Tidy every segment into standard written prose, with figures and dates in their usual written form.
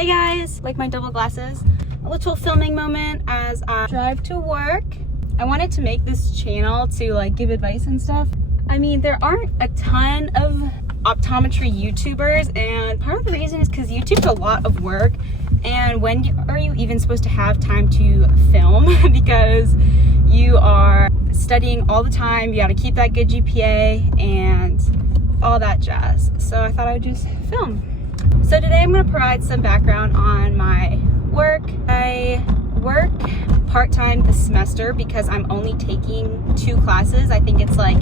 Hey guys, like my double glasses, a little filming moment as I drive to work. I wanted to make this channel to like give advice and stuff. I mean, there aren't a ton of optometry YouTubers, and part of the reason is because YouTube's a lot of work, and when are you even supposed to have time to film? Because you are studying all the time, you gotta keep that good GPA and all that jazz. So I thought I would just film. So today I'm going to provide some background on my work. I work part-time this semester because I'm only taking 2 classes. I think it's like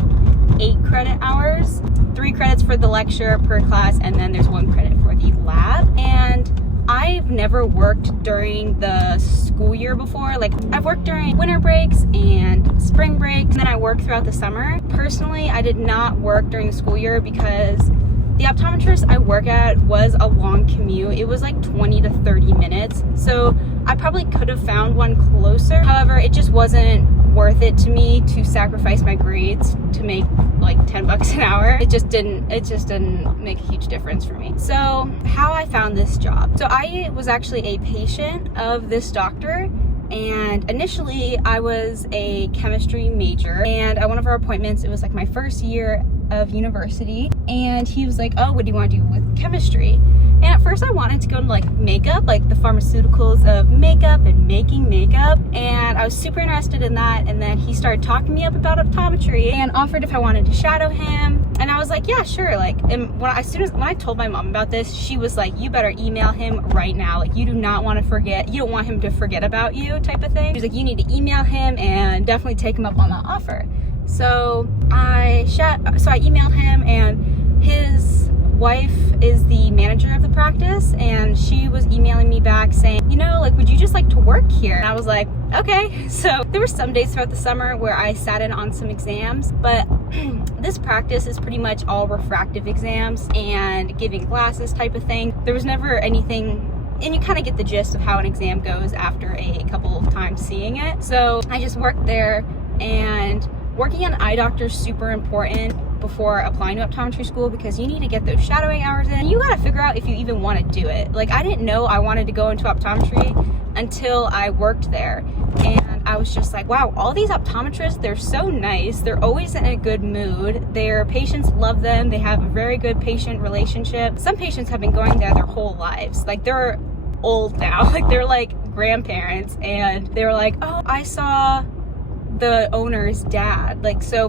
8 credit hours, 3 credits for the lecture per class, and then there's 1 credit for the lab. And I've never worked during the school year before. Like, I've worked during winter breaks and spring breaks, and then I work throughout the summer. Personally, I did not work during the school year because the optometrist I work at was a long commute. It was like 20 to 30 minutes. So I probably could have found one closer. However, it just wasn't worth it to me to sacrifice my grades to make like 10 bucks an hour. It just didn't make a huge difference for me. So how I found this job. So I was actually a patient of this doctor, and initially I was a chemistry major, and at one of our appointments, it was like my first year of university, and he was like, oh, what do you want to do with chemistry? And at first I wanted to go into like makeup, like the pharmaceuticals of makeup and making makeup, and I was super interested in that. And then he started talking me up about optometry and offered if I wanted to shadow him, and I was like, yeah, sure. Like, and when I told my mom about this, she was like, you better email him right now. Like, you do not want to forget, you don't want him to forget about you, type of thing. She was like, you need to email him and definitely take him up on that offer. So I emailed him, and his wife is the manager of the practice, and she was emailing me back saying, you know, like, would you just like to work here? And I was like, okay. So there were some days throughout the summer where I sat in on some exams, but this practice is pretty much all refractive exams and giving glasses type of thing. There was never anything, and you kind of get the gist of how an exam goes after a couple of times seeing it. So I just worked there, and working at an eye doctor is super important before applying to optometry school because you need to get those shadowing hours in. You gotta figure out if you even want to do it. Like, I didn't know I wanted to go into optometry until I worked there, and I was just like, wow, all these optometrists, they're so nice. They're always in a good mood. Their patients love them. They have a very good patient relationship. Some patients have been going there their whole lives. Like, they're old now. Like, they're like grandparents, and they were like, oh, I saw the owner's dad. Like, so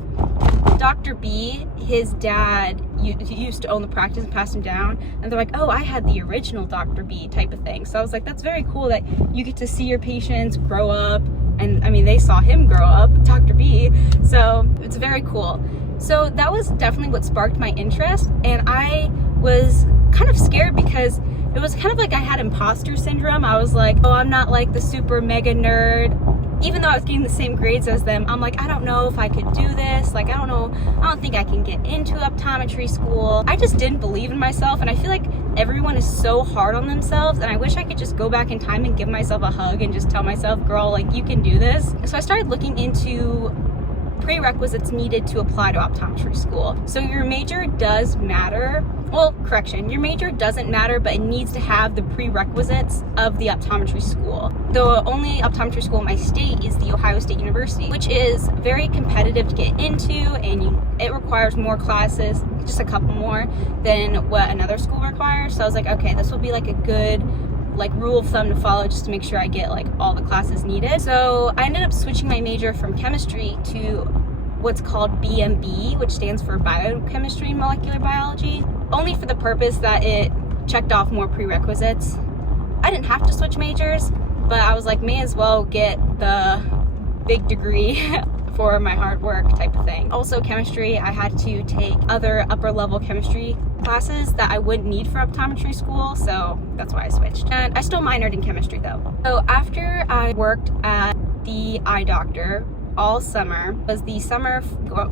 Dr. B, his dad used to own the practice and passed him down, and they're like, oh, I had the original Dr. B type of thing. So I was like, that's very cool that you get to see your patients grow up, and I mean, they saw him grow up, Dr. B, so it's very cool. So that was definitely what sparked my interest, and I was kind of scared because it was kind of like I had imposter syndrome. I was like, oh, I'm not like the super mega nerd. Even though I was getting the same grades as them, I'm like, I don't know if I could do this. Like, I don't think I can get into optometry school. I just didn't believe in myself, and I feel like everyone is so hard on themselves, and I wish I could just go back in time and give myself a hug and just tell myself, girl, like, you can do this. So I started looking into prerequisites needed to apply to optometry school. So your major does matter. Well, correction, your major doesn't matter, but it needs to have the prerequisites of the optometry school. The only optometry school in my state is the Ohio State University, which is very competitive to get into, and it requires more classes, just a couple more than what another school requires. So I was like, okay, this will be like a good like rule of thumb to follow just to make sure I get like all the classes needed. So I ended up switching my major from chemistry to what's called BMB, which stands for biochemistry and molecular biology, only for the purpose that it checked off more prerequisites. I didn't have to switch majors, but I was like, may as well get the big degree for my hard work type of thing. Also, chemistry, I had to take other upper level chemistry classes that I wouldn't need for optometry school, so that's why I switched. And I still minored in chemistry though. So after I worked at the eye doctor all summer, was the summer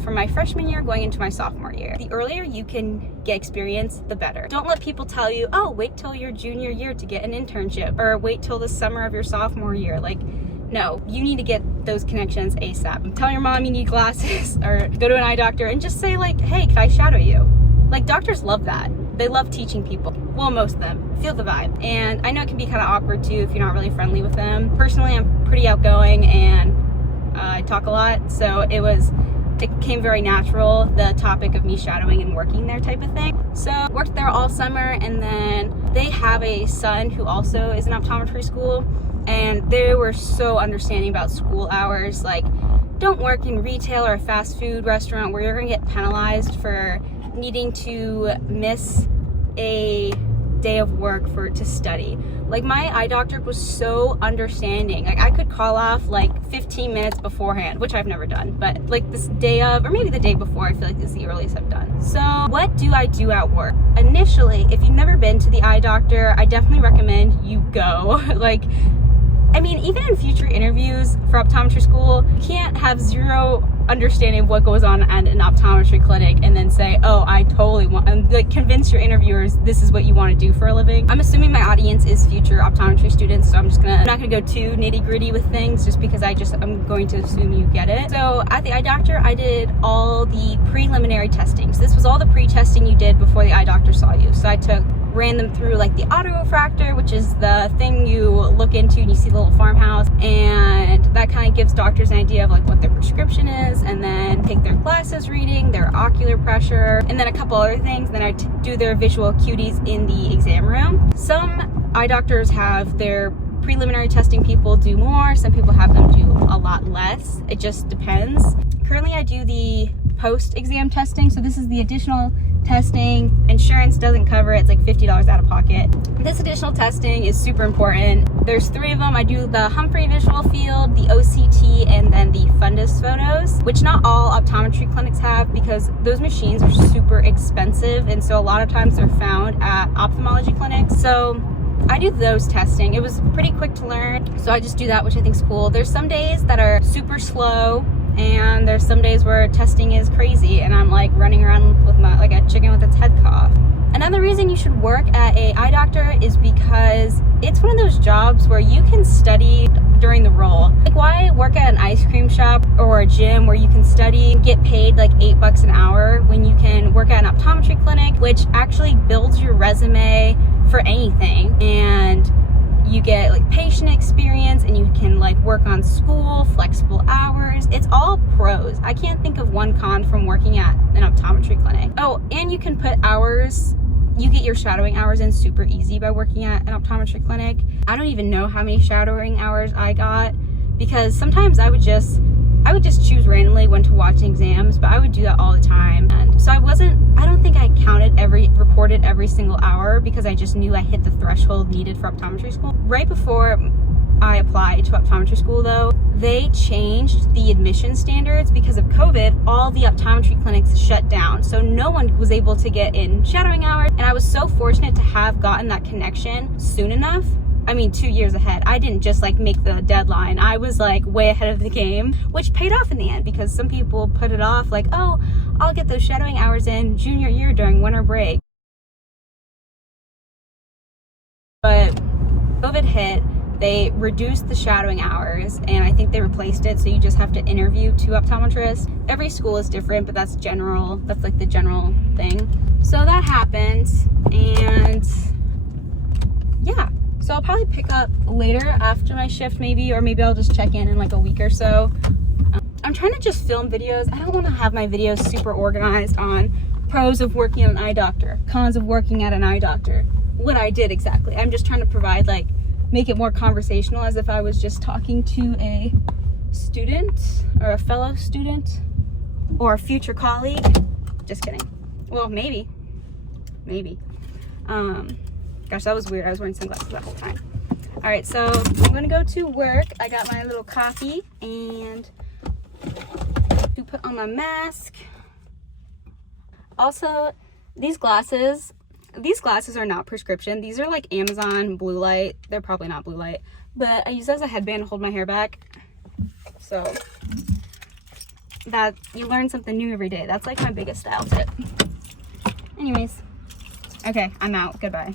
from my freshman year going into my sophomore year. The earlier you can get experience, the better. Don't let people tell you, oh, wait till your junior year to get an internship, or wait till the summer of your sophomore year. Like, no, you need to get those connections ASAP. Tell your mom you need glasses, or go to an eye doctor and just say like, hey, can I shadow you? Like, doctors love that. They love teaching people. well, most of them, feel the vibe. And I know it can be kind of awkward too if you're not really friendly with them. Personally, I'm pretty outgoing and I talk a lot, so it came very natural, the topic of me shadowing and working there type of thing. So worked there all summer, and then they have a son who also is in optometry school, and they were so understanding about school hours. Like, don't work in retail or a fast food restaurant where you're gonna get penalized for needing to miss a day of work to study. Like, my eye doctor was so understanding. Like, I could call off like 15 minutes beforehand, which I've never done, but like this day of, or maybe the day before, I feel like this is the earliest I've done. So what do I do at work? Initially, if you've never been to the eye doctor, I definitely recommend you go. Like, I mean, even in future interviews for optometry school, you can't have zero understanding of what goes on at an optometry clinic and then say, oh, I totally want, and like convince your interviewers this is what you want to do for a living. I'm assuming my audience is future optometry students, so I'm not gonna go too nitty gritty with things just because I'm going to assume you get it. So at the eye doctor, I did all the preliminary testing. So this was all the pre-testing you did before the eye doctor saw you. So I ran them through like the auto-refractor, which is the thing you look into and you see the little farmhouse, and that kind of gives doctors an idea of like what their prescription is, and then take their glasses reading, their ocular pressure, and then a couple other things. Then I do their visual acuities in the exam room. Some eye doctors have their preliminary testing people do more, some people have them do a lot less. It just depends. Currently I do the post-exam testing, so this is the additional testing. Insurance doesn't cover it. It's like $50 out of pocket. This additional testing is super important. There's 3 of them. I do the Humphrey visual field, the OCT, and then the fundus photos, which not all optometry clinics have because those machines are super expensive, and so a lot of times they're found at ophthalmology clinics. So I do those testing. It was pretty quick to learn, so I just do that, which I think is cool. There's some days that are super slow, and there's some days where testing is crazy and I'm like running around with like a chicken with its head cut off. Another reason you should work at a eye doctor is because it's one of those jobs where you can study during the role. Like, why work at an ice cream shop or a gym where you can study and get paid like $8 an hour when you can work at an optometry clinic, which actually builds your resume for anything, and you get like patient experience, and you can like work on school, flexible hours. It's all pros. I can't think of one con from working at an optometry clinic. Oh, and you can put hours, you get your shadowing hours in super easy by working at an optometry clinic. I don't even know how many shadowing hours I got, because sometimes I would just choose randomly when to watch exams, but I would do that all the time. And so I don't think I recorded every single hour, because I just knew I hit the threshold needed for optometry school. Right before I applied to optometry school though, they changed the admission standards because of COVID. All the optometry clinics shut down, so no one was able to get in shadowing hours, and I was so fortunate to have gotten that connection soon enough. I mean, 2 years ahead. I didn't just like make the deadline. I was like way ahead of the game, which paid off in the end, because some people put it off like, oh, I'll get those shadowing hours in junior year during winter break. But COVID hit, they reduced the shadowing hours, and I think they replaced it, so you just have to interview 2 optometrists. Every school is different, but that's general. That's like the general thing. So that happened, and yeah. So I'll probably pick up later after my shift maybe, or maybe I'll just check in like a week or so. I'm trying to just film videos. I don't want to have my videos super organized on pros of working at an eye doctor, cons of working at an eye doctor, what I did exactly. I'm just trying to provide, like, make it more conversational, as if I was just talking to a student or a fellow student or a future colleague. Just kidding. Well, maybe. Gosh, that was weird. I was wearing sunglasses that whole time. All right, so I'm gonna go to work. I got my little coffee and to put on my mask. Also, these glasses are not prescription. These are like Amazon blue light. They're probably not blue light, but I use it as a headband to hold my hair back. So that you learn something new every day. That's like my biggest style tip. Anyways, okay, I'm out. Goodbye.